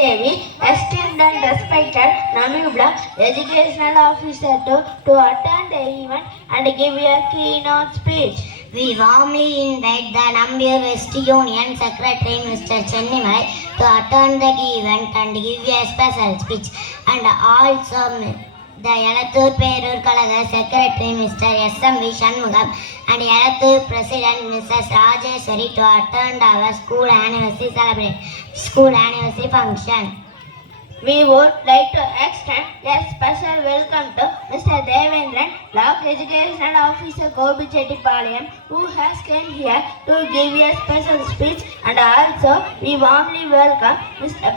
we esteemed and respected Namibia Educational Officer to attend the event and give a keynote speech. We warmly invite the Namibia West Union Secretary Mr. Chennimai to attend the event and give a special speech, and also the Elattur Perur Kalaga Secretary Mr. S.M.V. Shanmugam and Elattur President Mrs. Rajeshwari to attend our school anniversary function. We would like to extend a special welcome to Mr. Devendran, Block Educational Officer Gobichettipalem, who has come here to give a special speech, and also we warmly welcome Mr.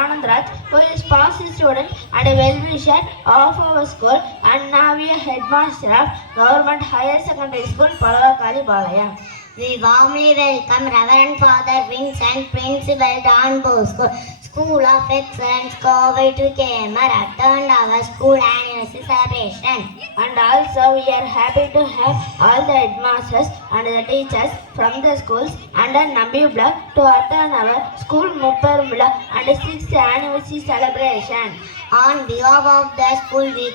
Anandraj, who is past student and a well-wisher of our school and now a headmaster of Government Higher Secondary School, Palavakali Balayam. We warmly welcome Reverend Father Vincent, Principal Don Bosco, School of Excellence, Covey to KMR, attend our school anniversary celebration. And also we are happy to have all the headmasters and the teachers from the schools under Namibia to attend our school Muppermula and 6th anniversary celebration. On behalf of the school, we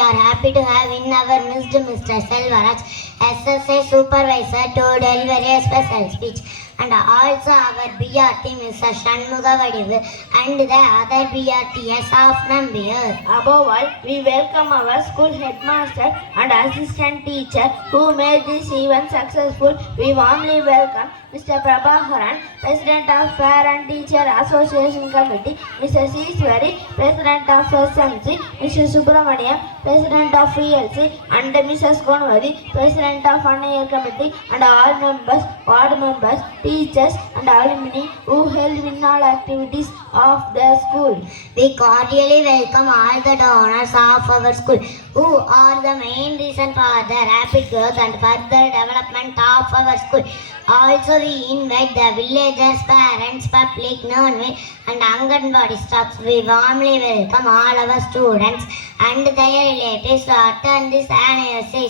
are happy to have in our midst Mr. Selvaraj, SSA Supervisor, to deliver a special speech, and also our BRT Mr. Shanmugavadivu and the other BRTs of Namibia. Above all, we welcome our school headmaster and assistant teacher who made this event successful. We warmly welcome Mr. Prabhaharan, President of Parent Teacher Association Committee, Mr. Siswari, President of SMC, Mr. Subramaniam, President of ELC, and Mrs. Konwadi, President of Honour Committee, and all members, ward members, teachers, and alumni who helped in all activities of the school. We cordially welcome all the donors of our school who are the main reason for the rapid growth and further development of our school. Also, we invite the villagers, parents, public, non-veg and Anganwadi staffs. We warmly welcome all our students and their relatives to attend this anniversary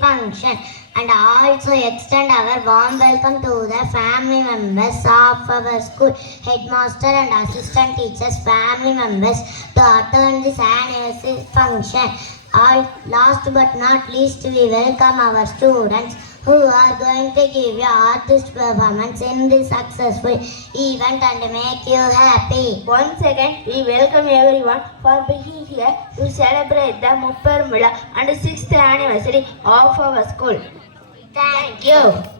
function, and also extend our warm welcome to the family members of our school, headmaster and assistant teachers, family members to attend this anniversary function. Last but not least, we welcome our students who are going to give you artist performance in this successful event and make you happy. Once again, we welcome everyone for being here to celebrate the Muppermula and 6th anniversary of our school. Thank you.